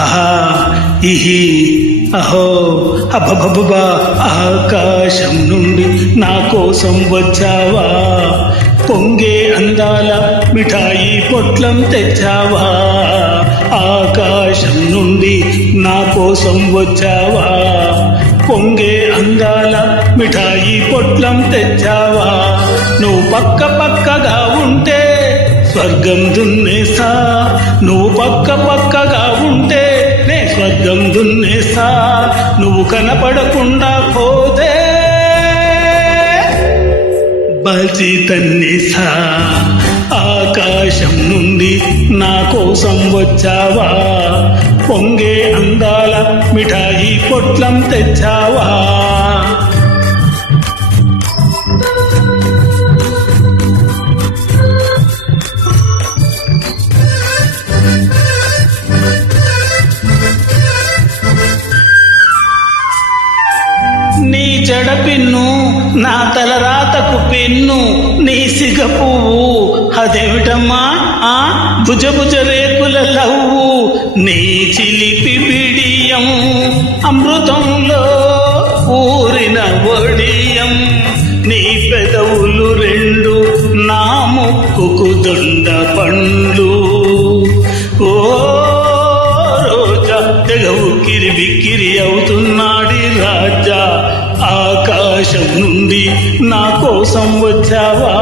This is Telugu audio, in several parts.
అహా ఇహి అహో అబ్బబ్బబ్బా ఆకాశం నుండి నా కోసం వచ్చావా, పొంగే అందాల మిఠాయి పొట్లం తెచ్చావా, ఆకాశం నుండి నా కోసం వచ్చావా, పొంగే అందాల మిఠాయి పొట్లం తెచ్చావా, నువ్వు పక్క పక్కగా ఉంటే స్వర్గం దున్నేసా, నువ్వు పక్క పక్కగా ఉంటే నే స్వర్గం దున్నేసా, నువ్వు కనపడకుండా పోతే బాల్చి తన్నేసా, ఆకాశం నుండి నా కోసం వచ్చావా, పొంగే అందాల మిఠాయి పొట్లం తెచ్చావా. నీ జడ పిన్ను నా తలరాతకు పెన్ను, నీ సిగ పువ్వు అదేమిటమ్మా ఆ భుజ భుజ రేకుల లవ్వు, నీ చిలిపి బిడియం అమృతంలో ఊరిన ఒడియం, నీ పెదవులు రెండు నా ముక్కుకు దొండ పండ్లు, ఓ రోజా తెగ ఉక్కిరి బిక్కిరి అవుతున్నాడి రాజా, ఆకాశం నుండి నా కోసం వచ్చావా,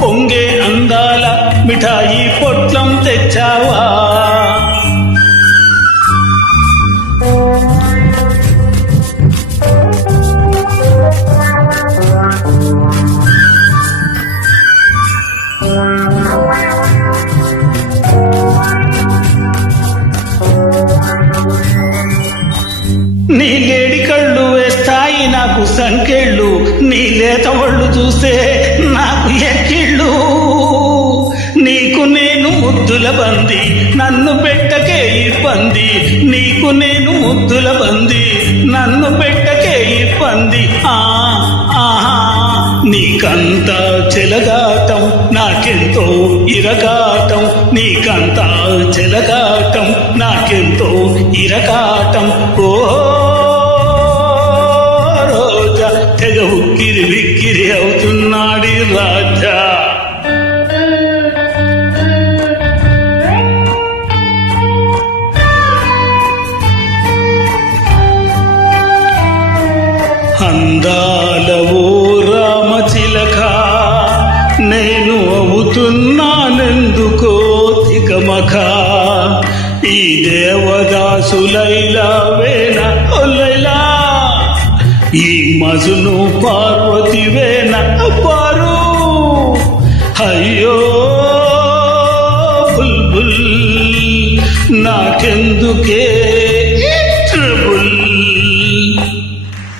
పొంగే అందాల మిఠాయి పొట్లం తెచ్చావా. నీ లేడి కళ్ళు వేస్తాయి నాకు సంకెళ్ళు, నీ లేత ఒళ్ళు చూస్తే నాకు ఎక్కిళ్ళు, నీకు నేను ముద్దుల బంది నన్ను పెట్టకే ఇబ్బంది, నీకు నేను ముద్దుల బంది నన్ను పెట్టకే ఇబ్బంది, ఆహా నీకంతా చెలగాటం నాకెంతో ఇరగాటం, నీకంతా చెలగాటం నాకెంతో ఇరగాటం, ఓ రోజా తెగ ఉక్కిరి బిక్కిరి అవుతున్నాడి రాజా. అందాల ఓ రామచిలక నేను అవుతున్నానెందుకో తికమక, ఈ దేవదాసులైలా వేన ఒలైలా, ఈ మజును పార్వతి వేన పారు, అయ్యో బుల్బుల్ నాకెందుకే